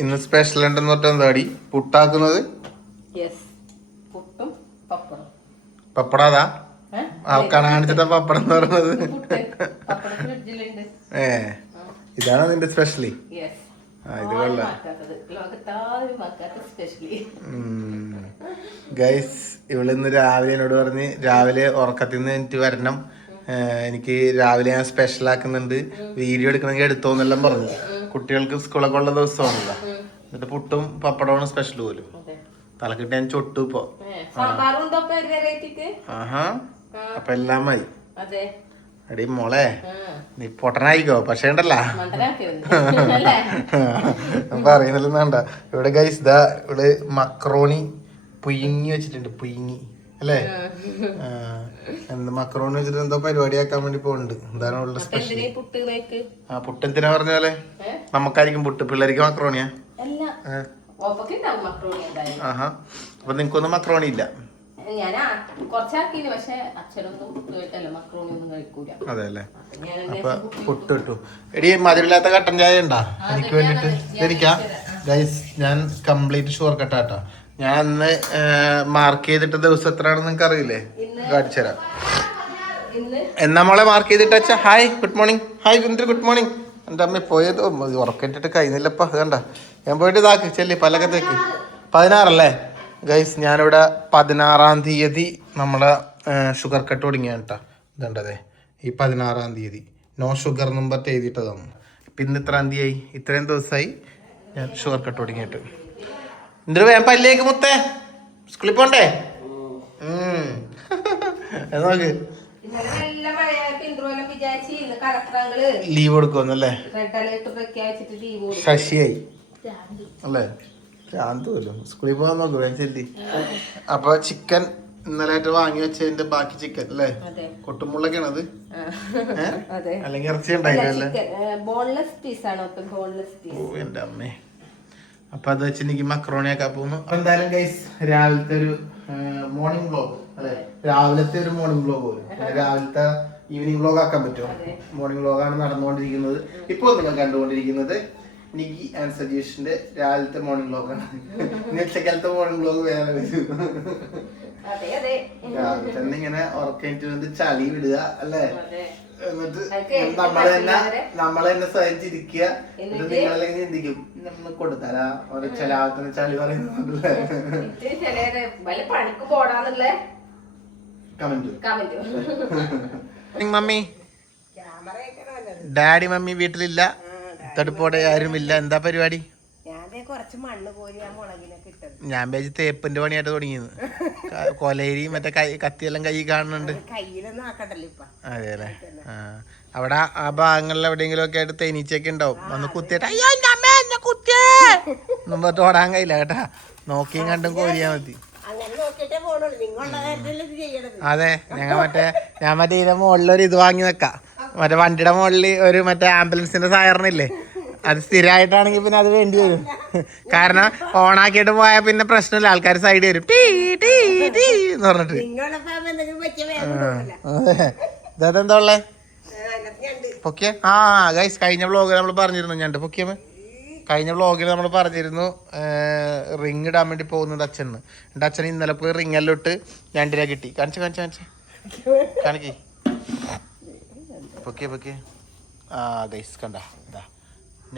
ഇന്ന് സ്പെഷ്യൽ ഉണ്ടെന്ന് പറഞ്ഞാൽ എന്താടി പുട്ടാക്കുന്നത്? പപ്പടാതാ കാണിച്ചിട്ട പപ്പടം എന്ന് പറയുന്നത്. ഇതാണ് നിന്റെ സ്പെഷ്യലി? ഇത് കൊള്ളാം ഗൈസ്. ഇവളിന്ന് രാവിലെ എന്നോട് പറഞ്ഞ് രാവിലെ ഉറക്കത്തിൽ നിന്ന് എനിക്ക് വരണം, എനിക്ക് രാവിലെ ഞാൻ സ്പെഷ്യൽ ആക്കുന്നുണ്ട്, വീഡിയോ എടുക്കണമെങ്കിൽ എടുത്തോന്നെല്ലാം പറഞ്ഞു. കുട്ടികൾക്ക് സ്കൂളൊക്കെ ഉള്ള ദിവസമാണല്ലോ. എന്നിട്ട് പുട്ടും പപ്പടമാണ് സ്പെഷ്യൽ പോലും. തലക്കിട്ട് ഞാൻ ചൊട്ടു ഇപ്പൊ. ആഹാ അപ്പൊ എല്ലാമായി. എടി മോളെ നീ പൊട്ടനായിക്കോ, പക്ഷേ ഉണ്ടല്ലോ പറയുന്നല്ലോ വേണ്ട. ഇവിടെ ഗൈസ് ദാ ഇവിടെ മക്രോണി പുഴുങ്ങി വെച്ചിട്ടുണ്ട്. പുഴുങ്ങി അല്ലേ? എന്താ മക്രോണി വെച്ചിട്ട് എന്തോ പരിപാടിയാക്കാൻ വേണ്ടി പോകുന്നുണ്ട്. എന്താണ് ഉള്ള സ്പെഷ്യൽ? ആ പുട്ട് എന്തിനാ പറഞ്ഞാലേ നമുക്കായിരിക്കും പുട്ട്, പിള്ളേർക്ക് മക്രോണിയാ? ആഹാ അപ്പൊ നിനക്കൊന്നും മക്രോണി ഇല്ല? അതെ അല്ലേ? അപ്പൊ പുട്ട് ഇട്ടു. എടി മധുരമില്ലാത്ത കട്ടൻ ചായ ഉണ്ടാ എനിക്ക് വേണ്ടിട്ട്? എനിക്കാ ഗൈസ്, ഞാൻ കംപ്ലീറ്റ് ഷുഗർ കട്ടാട്ടോ. ഞാൻ അന്ന് മാർക്ക് ചെയ്തിട്ട ദിവസം എത്രയാണെന്ന് നിങ്ങൾക്ക് അറിയില്ലേ? കാണിച്ചു തരാം. എന്നാ മോളെ മാർക്ക് ചെയ്തിട്ട് അച്ഛാ? Hi good morning. Hi good morning. എൻ്റെ അമ്മ പോയത് ഉറക്കിട്ടിട്ട് കഴിഞ്ഞില്ലപ്പ. വേണ്ട ഞാൻ പോയിട്ട് ഇതാക്ക് ചെല്ലി പലകത്തേക്ക്. 16 അല്ലേ ഗൈസ്? ഞാനിവിടെ 16-ാം തീയതി നമ്മളെ ഷുഗർ കട്ട് തുടങ്ങിയാണ് കേട്ടോ. ഇതുണ്ടതേ ഈ 16-ാം തീയതി നോ ഷുഗർ എന്നും പറഞ്ഞിട്ട് എഴുതിയിട്ടതാണ്. ഇപ്പം ഇന്ന് ഇത്രാം തീയതി, ഇത്രയും ദിവസമായി ഞാൻ ഷുഗർ കട്ട് തുടങ്ങിയിട്ട്. എന്തൊരു വേം പല്ലേക്ക് മുത്തേ, സ്കൂളിൽ പോണ്ടേ? നോക്ക് ലീവ് കൊടുക്കുവന്നല്ലേ? ശശിയായി അല്ലേ? ശാന്ത് പോലും സ്കൂളിൽ പോകാൻ നോക്കും ചെല്ലി. അപ്പൊ ചിക്കൻ ഇന്നലായിട്ട് വാങ്ങി വെച്ചതിന്റെ ബാക്കി ചിക്കൻ അല്ലേ? കൊട്ടുമുള്ളൊക്കെയാണ് അത്? അല്ലെങ്കിൽ ഇറച്ചി ഉണ്ടായില്ലേ? എന്റെ അമ്മേ. അപ്പൊ അത് വെച്ച് എനിക്ക് മക്രോണി ആക്കാൻ പോകുന്നു. അപ്പൊ എന്തായാലും ഗൈസ് രാവിലത്തെ ഒരു മോർണിംഗ് വ്ലോഗ് അല്ലെ? രാവിലത്തെ ഒരു മോർണിംഗ് വ്ലോഗ് പോലും രാവിലത്തെ ഈവനിങ് വ്ലോഗ് ആക്കാൻ പറ്റുമോ? മോർണിംഗ് വ്ലോഗാണ് നടന്നുകൊണ്ടിരിക്കുന്നത്. ഇപ്പോൾ നിങ്ങൾ കണ്ടുകൊണ്ടിരിക്കുന്നത് നിക്കി ആൻഡ് സജീഷിന്റെ രാവിലത്തെ മോർണിംഗ് വ്ലോഗാണ്. ഉച്ചക്കാലത്തെ മോർണിംഗ് വ്ലോഗ് വേറെ വരും. രാവിലെ തന്നെ ഇങ്ങനെ ഉറക്കിട്ട് വന്ന് ചളി വിടുക അല്ലേ? എന്നിട്ട് നമ്മളെ തന്നെ സ്വയം ചിരിക്കുക. എന്നിട്ട് നിങ്ങളെല്ലാം ചിന്തിക്കും നമ്മൾ കൊടുത്താലാ ചില ആൾക്കാരെ ചളി പറയുന്നുണ്ടല്ലേ? മമ്മി ഡാഡി മമ്മി വീട്ടിലില്ല, തടുപ്പോടെ ആരുമില്ല. എന്താ പരിപാടി? ഞാൻ പേജ് തേപ്പിന്റെ പണിയായിട്ട് തുടങ്ങിയത്. കൊലരി മറ്റേ കത്തിയെല്ലാം കൈ കാണുന്നുണ്ട്. അതെ അല്ലേ? അവിടെ ആ ഭാഗങ്ങളിൽ എവിടെയെങ്കിലും ഒക്കെ ആയിട്ട് തേനീച്ചയൊക്കെ ഉണ്ടാവും. ഒന്ന് കുത്തിയിട്ട് അയ്യോ കുത്തിയേ ഒന്നും പറഞ്ഞിട്ട് ഓടാൻ കഴിയില്ല കേട്ടാ. നോക്കിയും കണ്ടും കോരിയാ മതി. അതെ ഞാൻ മറ്റേ ഇതിന്റെ മുകളിലൊരു ഇത് വാങ്ങി വെക്കാം. മറ്റേ വണ്ടിയുടെ മുകളിൽ ഒരു മറ്റേ ആംബുലൻസിന്റെ സഹകരണമില്ലേ, അത് സ്ഥിരമായിട്ടാണെങ്കിൽ പിന്നെ അത് വേണ്ടി വരും. കാരണം ഓണാക്കിയിട്ട് പോയാൽ പിന്നെ പ്രശ്നമില്ല, ആൾക്കാർ സൈഡ് വരും ടീ ടീ ടീ എന്ന് പറഞ്ഞിട്ട്. അതെ ഇതെന്താ ഉള്ളേ? പൊക്കിയ ഗൈസ് കഴിഞ്ഞ വ്ളോഗിൽ നമ്മൾ പറഞ്ഞിരുന്നു ഞണ്ട് പൊക്കിയമ്മ. കഴിഞ്ഞ വ്ളോഗിൽ നമ്മൾ പറഞ്ഞിരുന്നു റിങ് ഇടാൻ വേണ്ടി പോകുന്നത് അച്ഛന്. എൻ്റെ അച്ഛൻ ഇന്നലെ പോയി റിങ്ങെല്ലാം ഇട്ട് 2 രൂപ കിട്ടി. കാണിച്ച് കാണിക്കേ പൊക്കിയ ഗൈസ് കണ്ട ഇതാ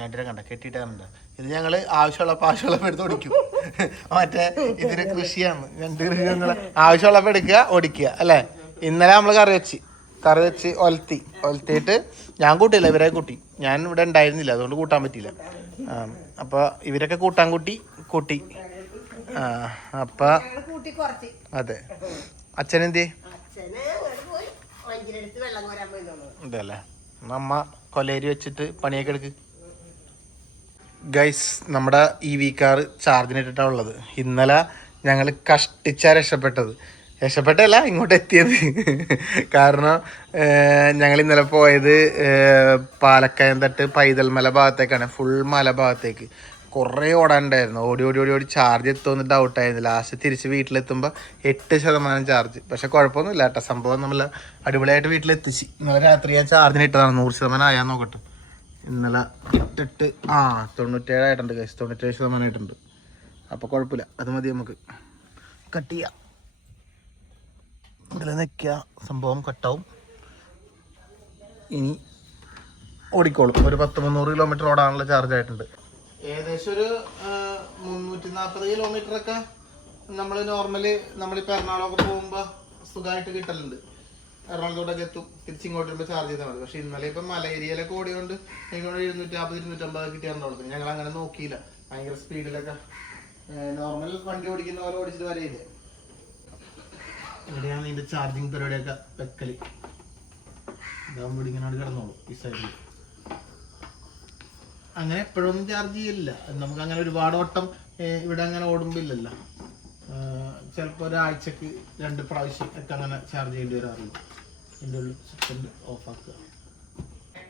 2 രൂപ കണ്ട കെട്ടിയിട്ട് കണ്ട. ഇത് ഞങ്ങൾ ആവശ്യമുള്ളപ്പോൾ എടുത്ത് ഓടിക്കും. മറ്റേ ഇതിന് കൃഷിയാണ്. 2 കൃഷി ആവശ്യമുള്ളപ്പോൾ എടുക്കുക ഓടിക്കുക അല്ലേ? ഇന്നലെ നമ്മൾ കറി വെച്ച് ഒലത്തിയിട്ട് ഞാൻ കൂട്ടിയില്ല, ഇവരെ കൂട്ടി. ഞാൻ ഇവിടെ ഉണ്ടായിരുന്നില്ല, അതുകൊണ്ട് കൂട്ടാൻ പറ്റിയില്ല. അപ്പോൾ ഇവരൊക്കെ കൂട്ടാൻ കൂട്ടി. അപ്പൊ അതെ. അച്ഛനെന്തേ? ഇതല്ലേ നമ്മ കൊലേരി വെച്ചിട്ട് പണിയൊക്കെ എടുക്ക്. ഗൈസ് നമ്മുടെ EV കാർ ചാർജിനിട്ടിട്ടാണ് ഉള്ളത്. ഇന്നലെ ഞങ്ങൾ കഷ്ടിച്ചാ രക്ഷപ്പെട്ടല്ല ഇങ്ങോട്ട് എത്തിയത്. കാരണം ഞങ്ങൾ ഇന്നലെ പോയത് പാലക്കയം തട്ട് പൈതൽമല ഭാഗത്തേക്കാണ്. ഫുൾ മല ഭാഗത്തേക്ക് കുറേ ഓടാനുണ്ടായിരുന്നു. ഓടി ചാർജ് എത്തുമെന്ന് ഡൗട്ടായിരുന്നു. ലാസ്റ്റ് തിരിച്ച് വീട്ടിലെത്തുമ്പോൾ 8% ചാർജ്. പക്ഷെ കുഴപ്പമൊന്നുമില്ല കേട്ടോ, സംഭവം നമ്മൾ അടിപൊളിയായിട്ട് വീട്ടിലെത്തിച്ച്. ഇന്നലെ രാത്രി ഞാൻ ചാർജിന് ഇട്ടതാണ്. 100% ആയാൽ നോക്കട്ടെ. ഇന്നലെ ഇട്ടിട്ട് 97 ആയിട്ടുണ്ട് ഗൈസ്, 97% ആയിട്ടുണ്ട്. അപ്പോൾ കുഴപ്പമില്ല, അത് മതി നമുക്ക്. കട്ട് ചെയ്യാം, ഇതിൽ നിൽക്കുക, സംഭവം കട്ടാവും. ഇനി ഓടിക്കോളും. ഒരു 10-300 കിലോമീറ്റർ ഓടാനുള്ള ചാർജ് ആയിട്ടുണ്ട്. ഏകദേശം ഒരു 340 കിലോമീറ്ററൊക്കെ നമ്മൾ നോർമലി നമ്മളിപ്പോൾ എറണാകുളമൊക്കെ പോകുമ്പോൾ സുഖമായിട്ട് കിട്ടലുണ്ട്. എറണാകുളത്തോടൊക്കെ എത്തും, തിരിച്ചിങ്ങോട്ട് വരുമ്പോൾ ചാർജ് ചെയ്താൽ മതി. പക്ഷെ ഇന്നലെ ഇപ്പം മല ഏരിയയിലൊക്കെ ഓടിയോണ്ട് എനിക്കോട് 250-250 കിട്ടിയ എറണാകുളത്തിന്. ഞങ്ങൾ അങ്ങനെ നോക്കിയില്ല, ഭയങ്കര സ്പീഡിലൊക്കെ നോർമൽ വണ്ടി ഓടിക്കുന്ന പോലെ ഓടിച്ചിട്ട് വരെയില്ലേ. ഇവിടെയാണ് ഇതിൻ്റെ ചാർജിങ് പരിപാടിയൊക്കെ വെക്കൽ. ഇതാകുമ്പോൾ ഇങ്ങനെ കിടന്നോളൂ ഈ സൈഡിൽ. അങ്ങനെ എപ്പോഴൊന്നും ചാർജ് ചെയ്യില്ല, നമുക്ക് അങ്ങനെ ഒരുപാട് വട്ടം ഇവിടെ അങ്ങനെ ഓടുമ്പോൾ ഇല്ലല്ലോ. ചിലപ്പോൾ ഒരാഴ്ചക്ക് 2 പ്രാവശ്യം ഒക്കെ അങ്ങനെ ചാർജ് ചെയ്യേണ്ടി വരാറുള്ളൂ. ഇതിൻ്റെ ഉള്ളിൽ ചിക്കൻ ഓഫാക്കുക.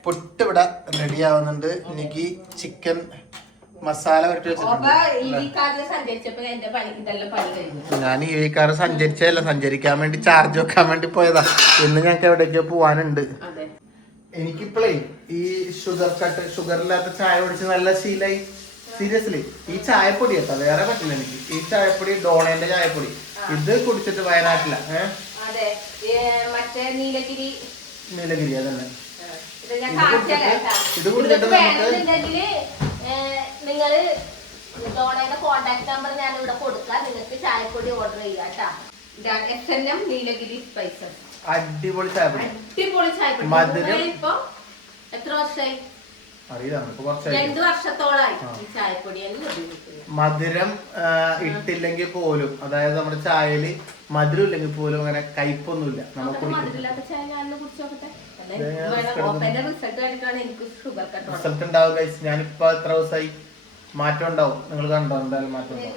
പുട്ട് ഇവിടെ റെഡി ആവുന്നുണ്ട്. എനിക്ക് ചിക്കൻ മസാല വരട്ടി വെച്ചിട്ടുണ്ട്. ഞാൻ ഈ കാറ് സഞ്ചരിച്ചതല്ല, സഞ്ചരിക്കാൻ വേണ്ടി ചാർജ് വെക്കാൻ വേണ്ടി പോയതാ. ഇന്ന് ഞങ്ങൾക്ക് എവിടേക്കോ പോവാനുണ്ട്. എനിക്കിപ്പോഴേ ഈ ഷുഗറില്ലാത്ത ചായ കുടിച്ച് നല്ല ശീലായി. സീരിയസ്ലി ഈ ചായപ്പൊടി കേട്ടോ, വേറെ പറ്റില്ല എനിക്ക്. ഈ ചായപ്പൊടി ഡോണേന്റെ ചായപ്പൊടി ഇത് കുടിച്ചിട്ട് വയനാട്ടില നീലഗിരി അതന്നെ. ഇത് കുടിച്ചിട്ട് നിങ്ങള് ഡോണയുടെ കോണ്ടാക്ട് നമ്പർ ഞാൻ ഇവിടെ കൊടുക്കാം. നിങ്ങൾക്ക് ചായപ്പൊടി ഓർഡർ ചെയ്യാം. SNM Nilgiri spices. അടിപൊളി ചായപ്പൊടി, അടിപൊളി ചായപ്പൊടി. ഇപ്പൊ എത്ര വർഷമായി? 2 വർഷത്തോളായി ഈ ചായപ്പൊടി. മധുരം ഇട്ടില്ലെങ്കിൽ പോലും, അതായത് നമ്മുടെ ചായയില് മധുരം ഇല്ലെങ്കിൽ പോലും അങ്ങനെ കയ്പൊന്നുമില്ല. മധുരമില്ലാത്ത ചായ ഞാൻ കുടിച്ചോട്ടെ. റിസൾട്ട് ഉണ്ടാവും ഗൈസ്. ഞാനിപ്പോ എത്ര ദിവസമായി, മാറ്റം ഉണ്ടാവും. നിങ്ങൾ കണ്ടോ? എന്തായാലും മാറ്റം ഉണ്ടാവും.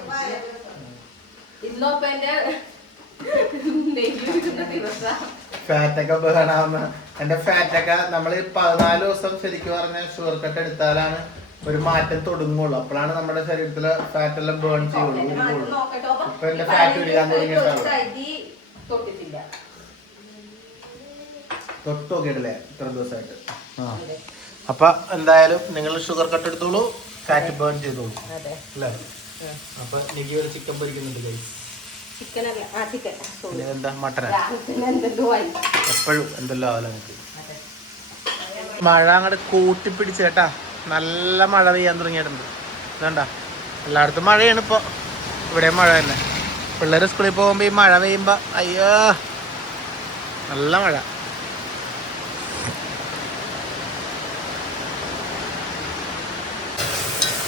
ഫാറ്റൊക്കെ ബേണാവുന്ന എന്റെ ഫാറ്റൊക്കെ നമ്മൾ 14 ദിവസം ശരിക്കും പറഞ്ഞാൽ ഷുഗർ കട്ട് എടുത്താലാണ് ഒരു മാറ്റം തുടങ്ങുള്ളൂ. അപ്പോഴാണ് നമ്മുടെ ശരീരത്തിലെ ഫാറ്റ് എല്ലാം ബേൺ ചെയ്യുള്ളൂ. ഇപ്പൊ എന്റെ ഫാറ്റ് ഇടിയാൻ തുടങ്ങിയിട്ടാണ്. തൊട്ട് നോക്കിയിട്ടല്ലേ ഇത്ര ദിവസമായിട്ട്. അപ്പൊ എന്തായാലും നിങ്ങൾ ഷുഗർ കട്ട് എടുത്തോളൂ, ഫാറ്റ് ബേൺ ചെയ്തോളൂ അല്ലേ. അപ്പൊ എനിക്ക് ഒരു ചിക്കൻ പൊരിക്കുന്നുണ്ട് ഗൈസ്. എന്താ മട്ടന എപ്പോഴും എന്തെല്ലോ ആവല. നമുക്ക് മഴ അങ്ങോട്ട് കൂട്ടിപ്പിടിച്ച് കേട്ടാ, നല്ല മഴ പെയ്യാൻ തുടങ്ങിയിട്ടുണ്ട്. ഇതണ്ട എല്ലായിടത്തും മഴയാണ് ഇപ്പോൾ, ഇവിടെ മഴ തന്നെ. പിള്ളേർ സ്കൂളിൽ പോകുമ്പോൾ ഈ മഴ പെയ്യുമ്പോൾ അയ്യോ നല്ല മഴ.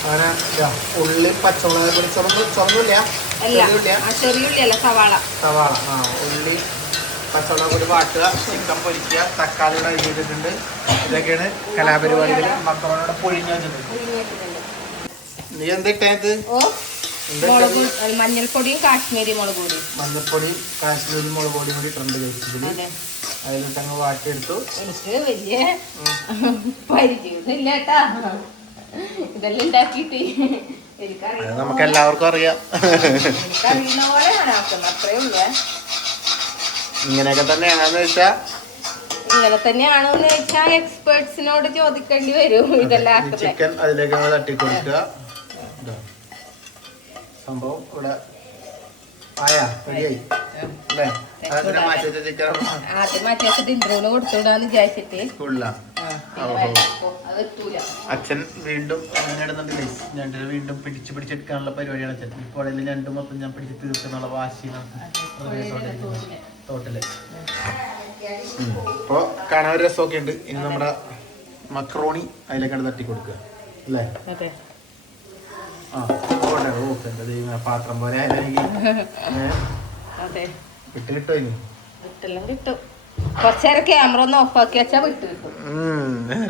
അങ്ങനെ ഉള്ളി പച്ചമുളക് പൊടി ചുമന്നില്ല, സവാള ഉള്ളി പച്ചമുളക് പൊടി വാട്ടുക, ചിക്കൻ പൊരിക്കുക, തക്കാളി അരിഞ്ഞിട്ടുണ്ട്. ഇതൊക്കെയാണ് കലാപരിപാടികൾ. മക്കളോടെ പൊഴിഞ്ഞു വെച്ചിട്ടുണ്ട്. നീ എന്തിട്ടത്? മഞ്ഞൾപ്പൊടിയും കാശ്മീരി മുളക് പൊടി, മഞ്ഞൾപ്പൊടിയും കാശ്മീരി മുളക് പൊടിയും കൂടി ഇട്ടുണ്ട് കഴിച്ചതിൽ. അതിലിട്ടങ്ങ് വാട്ടിയെടുത്തു. എനിക്ക് വലിയ പരിചയമൊന്നുമില്ല കേട്ടാ, ഇതെല്ലാം ഉണ്ടാക്കിയിട്ട് നമുക്ക് എല്ലാവർക്കും അറിയാം. എനിക്കറിയുന്ന പോലെ ഞാൻ ആക്കുന്നത്, അത്രേ ഉള്ളൂ. ഇങ്ങനെയൊക്കെ തന്നെയാണെന്ന് വെച്ചാ, ഇങ്ങനെ തന്നെയാണോന്ന് വെച്ചാൽ എക്സ്പേർട്സിനോട് ചോദിക്കേണ്ടി വരും. ഇതെല്ലാം ചിക്കൻ അതിലേക്ക് തട്ടി കൊടുക്കുക. സംഭവം ഇവിടെ ആയാ റെഡിയായി അല്ലേ. ആദ്യം മാറ്റി വെച്ചിട്ട് ഇന്ദ്രൂന് കൊടുത്തുവിടാന്ന് വിചാരിച്ചിട്ട് അച്ഛൻ വീണ്ടും ഞണ്ടിനെ വീണ്ടും പിടിച്ചെടുക്കാനുള്ള പരിപാടിയാണ് അച്ഛൻ. ഇപ്പോൾ ഞണ്ട് മൊത്തം ഞാൻ പിടിച്ച് തീർക്കുന്നുള്ള വാശിയിലാണ് തോട്ടില്. ഇപ്പോൾ കാണാൻ ഒരു രസമൊക്കെ ഉണ്ട്. ഇനി നമ്മുടെ മക്രോണി അതിലേക്കാണ് തട്ടി കൊടുക്കുക അല്ലേ. പാത്രം പോലെ വിട്ട് കിട്ടോ? ഇനി കിട്ടും. കുറച്ചേരം ക്യാമറ ഒന്ന് ഓഫാക്കി വെച്ചാൽ വിട്ടു കിട്ടും.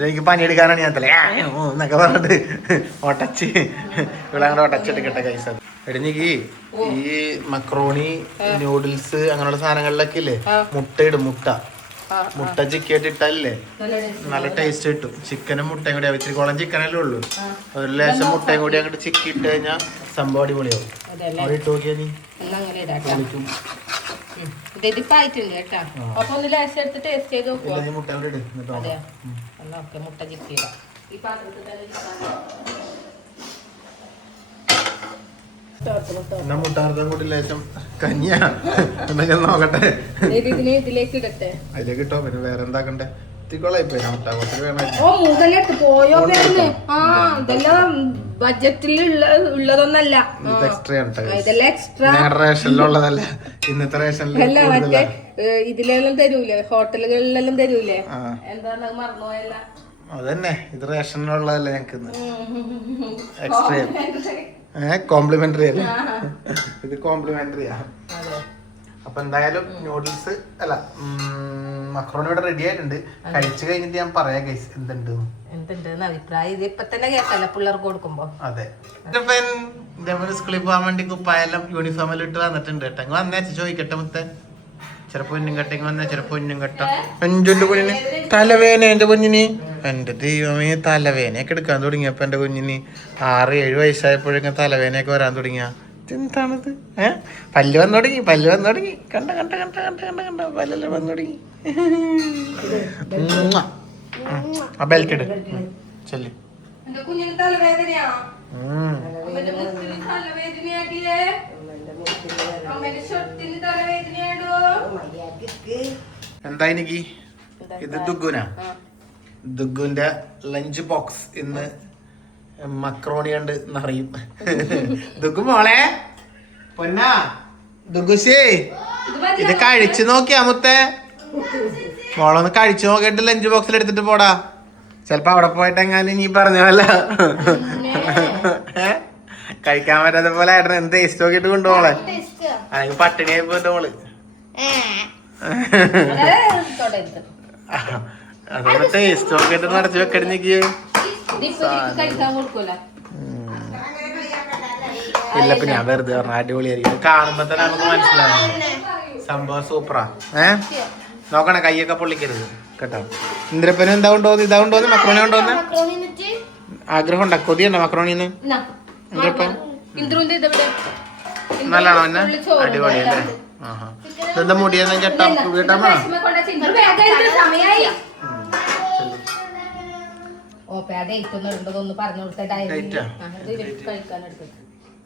എനിക്ക് പണിയെടുക്കാനാണ് ഞാൻ എന്നൊക്കെ പറഞ്ഞിട്ട് ഒട്ടച്ച് ഇവിടെ അങ്ങനെ ഒട്ടച്ചെടുക്കട്ടെ കൈസ. എടിഞ്ഞിക്ക് ഈ മക്രോണി നൂഡിൽസ് അങ്ങനെയുള്ള സാധനങ്ങളിലൊക്കെ ഇല്ലേ മുട്ട ഇടും. മുട്ട ചിക്കിയിട്ട് ഇട്ടല്ലേ നല്ല ടേസ്റ്റ് കിട്ടും. ചിക്കനും മുട്ടയും കൂടി ഇച്ചിരി കുളം ചിക്കനല്ലേ ഉള്ളൂ, ഒരു ലേശം മുട്ടയും കൂടി അങ്ങോട്ട് ചിക്കി ഇട്ട് കഴിഞ്ഞാൽ സംഭവം അടിപൊളിയാവും. അവിടെ ഇട്ട് നോക്കിയാ നീ വിളിക്കും. മുട്ട ചിക്കിയിടാം. ഈ പാത്രത്തിൽ തന്നെ എന്നാ മുട്ടാർത്തം കൂടി ലേശം കഞ്ഞിയാ എന്തെങ്കിലും നോക്കട്ടെ. ഇതിലേക്ക് ഇടട്ടെ. അതിലേക്ക് ഇട്ടോ. പിന്നെ വേറെ എന്താക്കണ്ടേ? തിക്കൊള്ളായിപ്പോയി മുട്ടാകൊത്തിൽ വേണം. ഓ മൂന്നെടുത്ത് പോയോ പേരുന്ന്. ആ ഇതെല്ലാം ബഡ്ജറ്റിൽ ഉള്ളതൊന്നല്ല, ഇതെല്ലാം എക്സ്ട്രാ റേഷനിലുള്ളതല്ല. ഇന്നത്തെ റേഷനിൽ മറ്റേ ഇതിലെല്ലാം തരൂലേ, ഹോട്ടലുകളിലെല്ലാം തരൂലേ, എന്താ മറന്നുപോയല്ല. അതന്നെ, ഇത് റേഷനിലുള്ളതല്ല ഞങ്ങക്ക് എക്സ്ട്രാ. കോംപ്ലിമെന്ററി അല്ലേ ഇത്? കോംപ്ലിമെന്ററിയാ. അപ്പൊ എന്തായാലും നൂഡിൽസ് അല്ല മക്രോണി ഇവിടെ റെഡി ആയിട്ടുണ്ട്. കഴിച്ചു കഴിഞ്ഞിട്ട് ഞാൻ പറയാം ഗൈസ് എന്തുണ്ട് അഭിപ്രായം. ഇത് ഇപ്പൊ തന്നെ കേട്ടല്ലോ പിള്ളേർക്ക് കൊടുക്കുമ്പോ. അതെ, സ്കൂളിൽ പോകാൻ വേണ്ടി കുപ്പായെല്ലാം യൂണിഫോമെല്ലാം ഇട്ട് വന്നിട്ടുണ്ട് കേട്ടോ. ഇങ്ങ് വന്നേ ചോദിക്കട്ടെ മുത്തേ. ചിലപ്പോ പൊന്നും കെട്ട ഇങ്ങ് വന്നേ, ചിലപ്പോ പൊന്നും കെട്ട. എന്റെ കുഞ്ഞിന് തലവേന, എന്റെ കുഞ്ഞിന്. എന്റെ ദൈവമേ, തലവേനയൊക്കെ എടുക്കാൻ തുടങ്ങിയപ്പോ എന്റെ കുഞ്ഞിന് 6-7 വയസ്സായപ്പോഴേക്കും തലവേനയൊക്കെ വരാൻ തുടങ്ങിയ. എന്താണത്? പല്ല് വന്നു തുടങ്ങി, പല്ല് വന്നു തുടങ്ങി. കണ്ട കണ്ട കണ്ട കണ്ട കണ്ട കണ്ട പല്ലെല്ലാം വന്നു തുടങ്ങി. ആ ബെൽറ്റ് ഇട് ചെല്ലി. എന്താ എനിക്ക് ഇത് ദുഗുന, ദുഗുന്റെ ലഞ്ച് ബോക്സ് ഇന്ന് മക്രോണി കൊണ്ട് നിറയും. ദുഗു മോളെ പൊന്നാ, ദുഗുശേ ഇത് കഴിച്ചു നോക്കിയാ മുത്തേ. മോളൊന്ന് കഴിച്ചു നോക്കിയിട്ട് ലഞ്ച് ബോക്സിൽ എടുത്തിട്ട് പോടാ. ചെലപ്പോ അവിടെ പോയിട്ട് എങ്ങാനും നീ പറഞ്ഞല്ല കഴിക്കാൻ പറ്റാത്ത പോലെ ആയിരുന്നു. എന്ത് ടേസ്റ്റ് നോക്കിട്ട് കൊണ്ടുപോളെ. അതിന് പട്ടിണിയായി പോയിട്ട് മോള്. അതൊന്ന് ടേസ്റ്റ് നോക്കിട്ട് നടത്തി വെക്കടിക്ക്. ഇല്ല, ഇപ്പൊ ഞാൻ വെറുതെ പറഞ്ഞ അടിപൊളിയായിരിക്കും. കാണുമ്പോ തന്നെ നമുക്ക് മനസ്സിലാവും സംഭവം സൂപ്പറാ. നോക്കണേ, കൈയൊക്കെ പൊള്ളിക്കരുത് കേട്ടോ. ഇന്ദ്രപ്പനും എന്താ കൊണ്ടുപോകുന്നു? ഇതാ കൊണ്ടുപോകുന്നു, മക്രോണി കൊണ്ടുപോകുന്ന ആഗ്രഹം ഉണ്ടാ, കൊതിയുണ്ടോ മക്രോണിന്ന്? ഇന്ദ്രപ്പൻ നല്ലതാണോ എന്നെ? അടിപൊളിയല്ലേ? ഇതെന്താ മുടിയെന്ന് ചേട്ടാ വീട്ടാ.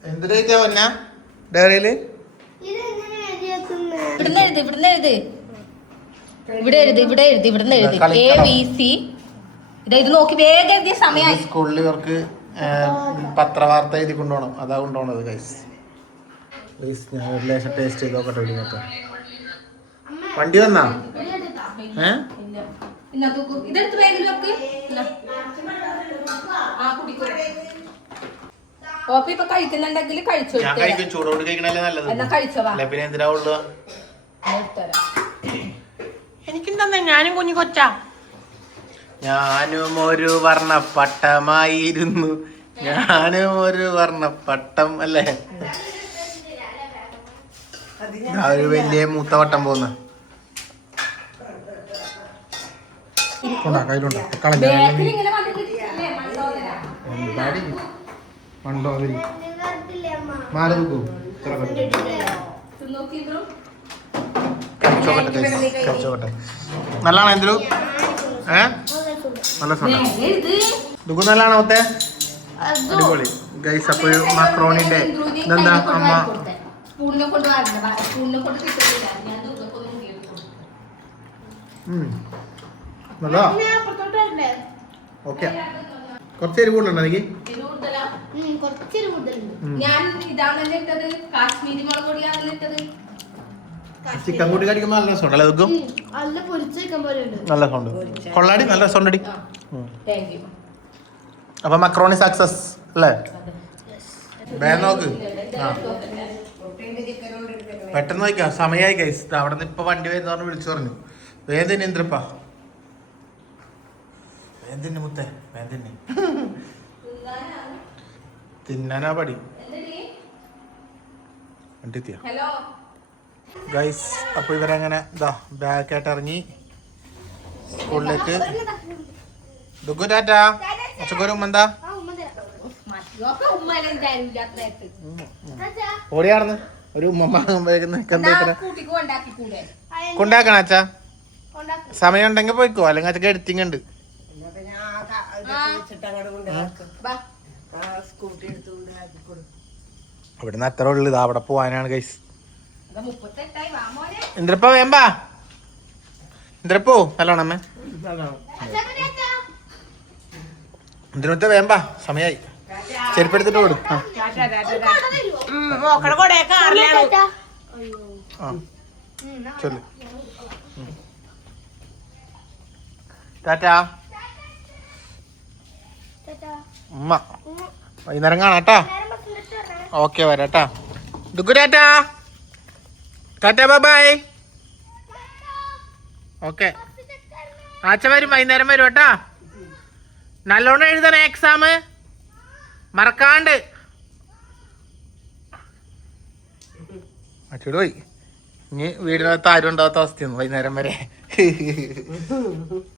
എന്ത് ഡേറ്റാ പൊന്നാ ഡയറിയില്? സ്കൂളിൽ ഇവർക്ക് പത്രവാർത്ത എഴുതി കൊണ്ടുപോകണം, അതാ കൊണ്ടുപോകണത് ഗൈസ്. ഞാൻ ഒരു ലേശം ടേസ്റ്റ് ചെയ്ത് നോക്കട്ടെ. ഇവിടുന്നൊക്കെ വണ്ടി വന്നാ ഞാൻ കഴിക്കും. ചൂടോട് കഴിക്കണല്ലേ നല്ലത്. പിന്നെ എന്തിനാ ഉള്ളു? എനിക്കെന്താ, ഞാനും കുഞ്ഞു കൊച്ചാ. ഞാനും ഒരു വർണ്ണപ്പട്ടമായിരുന്നു, ഞാനും ഒരു വർണ്ണപ്പട്ടം അല്ലേ. ഒരു വലിയ മൂത്ത വട്ടം പോകുന്ന നല്ലതാണോ എന്തൊരു? നല്ല സോഡ ദുഃഖം നല്ലതാണോ മൊത്തേ? അടിപൊളി ഗൈസ്. അപ്പൊ മക്രോണിന്റെ ഇതെന്താ അമ്മ നല്ലതാ. ഓക്കെ, കുറച്ച് എരിവ് കൂടുതലുണ്ടോ എനിക്ക്? ചിക്കൻ കൂട്ടി കടിക്കുമ്പോ നല്ല രസമുണ്ട് അല്ലേ? ദുഃഖം നല്ല സൗണ്ട് കൊള്ളാടി, നല്ല രസമുണ്ടടി. അപ്പൊ മക്രോണി സക്സസ് അല്ലേ? വേഗം നോക്ക്. പെട്ടെന്ന് നോക്കാം, സമയമായി ഗൈസ്. അവിടെ നിന്ന് ഇപ്പൊ വണ്ടി വരുന്ന പറഞ്ഞ് വിളിച്ചു പറഞ്ഞു. വേദന എന്തിനപ്പാ, വേദന മുത്തേ, വേദന തിന്നാനാ പടി. ഗൈസ് അപ്പൊ ഇവരങ്ങനെ ഇതാ ബാക്കായിട്ട് ഇറങ്ങി സ്കൂളിലേക്ക്. ദുഃഖു ടാറ്റാ. ഒച്ചക്കൊരു ഉമ്മ എന്താ ഓടിയാണെന്ന് ഒരു ഉമ്മ കൊണ്ടാക്കണ അച്ഛാ. സമയം ഉണ്ടെങ്കിൽ പോയിക്കോ, അല്ലെങ്കിൽ അച്ഛക്ക് എഡിറ്റിംഗ് ഉണ്ട്. സ്കൂട്ടി എടുത്തുകൊണ്ട് ആക്കിക്കൊടു. ഇവിടുന്ന് അത്ര ഉള്ളു. ഇതാ അവിടെ പോവാനാണ് ഗൈസ്. 38 വാ മോനെ. ഇന്ദ്രപ്പ വേമ്പാ, ഇന്ദ്രപ്പോ നല്ലോണം അമ്മേ, ഇന്ദ്രത്തെ വേമ്പാ, സമയായി. ചെരുപ്പെടുത്തിട്ട് കൊടു. മോക്കടെ കൊടേ കാറിലാണ്. ആ ചൊല്ലു. ടാറ്റാ ഉമ്മ. വൈകുന്നേരം കാണാട്ടാ. ഓക്കെ വരാട്ടാ. ദുഃഖു tata. Tata bye bye. Okay ആച്ച വരും, വൈകുന്നേരം വരും കേട്ടാ. നല്ലോണം എഴുതണേ എക്സാം മറക്കാണ്ട്. അച്ചോട് പോയി. ഇനി വീടിനകത്ത് ആരും ഉണ്ടാവാത്ത അവസ്ഥയാണ് വൈകുന്നേരം വരെ.